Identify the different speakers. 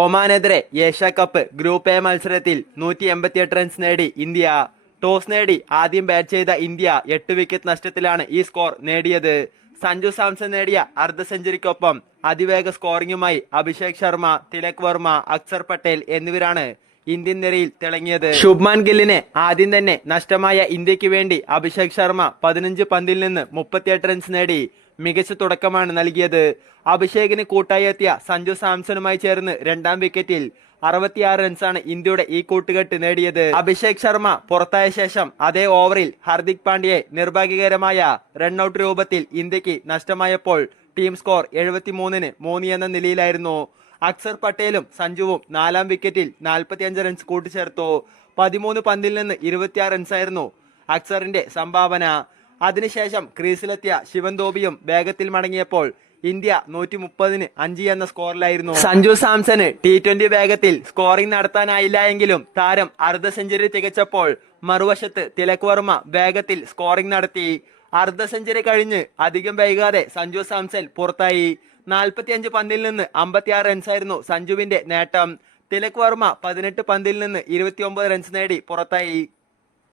Speaker 1: ഒമാനെതിരെ Asia cup group A മത്സരത്തിൽ നൂറ്റി എൺപത്തിയെട്ട് റൺസ് നേടി ഇന്ത്യ. ടോസ് നേടി ആദ്യം ബാറ്റ് ചെയ്ത ഇന്ത്യ എട്ട് വിക്കറ്റ് നഷ്ടത്തിലാണ് ഈ സ്കോർ നേടിയത്. സഞ്ജു സാംസൺ നേടിയ അർദ്ധ സെഞ്ചുറിക്കൊപ്പം അതിവേഗ സ്കോറിംഗുമായി അഭിഷേക് ശർമ്മ തിലക് വർമ്മ അക്സർ പട്ടേൽ എന്നിവരാണ് ഇന്ത്യൻ നിരയിൽ തിളങ്ങിയത്. ശുഭ്മാൻ ഗില്ലിനെ ആദ്യം തന്നെ നഷ്ടമായ ഇന്ത്യയ്ക്ക് വേണ്ടി അഭിഷേക് ശർമ്മ പതിനഞ്ച് പന്തിൽ നിന്ന് മുപ്പത്തിയെട്ട് റൺസ് നേടി. മികച്ച തുടക്കമാണ് നൽകിയത്. അഭിഷേകിന് കൂട്ടായി എത്തിയ സഞ്ജു സാംസണുമായി ചേർന്ന് രണ്ടാം വിക്കറ്റിൽ അറുപത്തിയാറ് റൺസാണ് ഇന്ത്യയുടെ ഈ കൂട്ടുകെട്ട് നേടിയത്. അഭിഷേക് ശർമ്മ പുറത്തായ ശേഷം അതേ ഓവറിൽ ഹാർദിക് പാണ്ഡ്യയെ നിർഭാഗ്യകരമായ റൺഔട്ട് രൂപത്തിൽ ഇന്ത്യയ്ക്ക് നഷ്ടമായപ്പോൾ ടീം സ്കോർ എഴുപത്തിമൂന്നിന് മൂന്ന് എന്ന നിലയിലായിരുന്നു. അക്സർ പട്ടേലും സഞ്ജുവും നാലാം വിക്കറ്റിൽ നാൽപ്പത്തിയഞ്ച് റൺസ് കൂട്ടിച്ചേർത്തു. പതിമൂന്ന് പന്തിൽ നിന്ന് ഇരുപത്തിയാറ് റൺസായിരുന്നു അക്സറിന്റെ സംഭാവന. അതിനുശേഷം ക്രീസിലെത്തിയ ശിവൻ ദോബിയും വേഗത്തിൽ മടങ്ങിയപ്പോൾ ഇന്ത്യ നൂറ്റി മുപ്പതിന് അഞ്ച് എന്ന സ്കോറിലായിരുന്നു. സഞ്ജു സാംസന് ടി ട്വന്റി വേഗത്തിൽ സ്കോറിംഗ് നടത്താനായില്ല എങ്കിലും താരം അർദ്ധ സെഞ്ചുറി തികച്ചപ്പോൾ മറുവശത്ത് തിലക് വർമ്മ വേഗത്തിൽ സ്കോറിംഗ് നടത്തി. അർദ്ധ സെഞ്ചുറി കഴിഞ്ഞ് അധികം വൈകാതെ സഞ്ജു സാംസൺ പുറത്തായി. നാൽപ്പത്തിയഞ്ച് പന്തിൽ നിന്ന് അമ്പത്തിയാറ് റൺസായിരുന്നു സഞ്ജുവിന്റെ നേട്ടം. തിലക് വർമ്മ പതിനെട്ട് പന്തിൽ നിന്ന് ഇരുപത്തിയൊമ്പത് റൺസ് നേടി പുറത്തായി.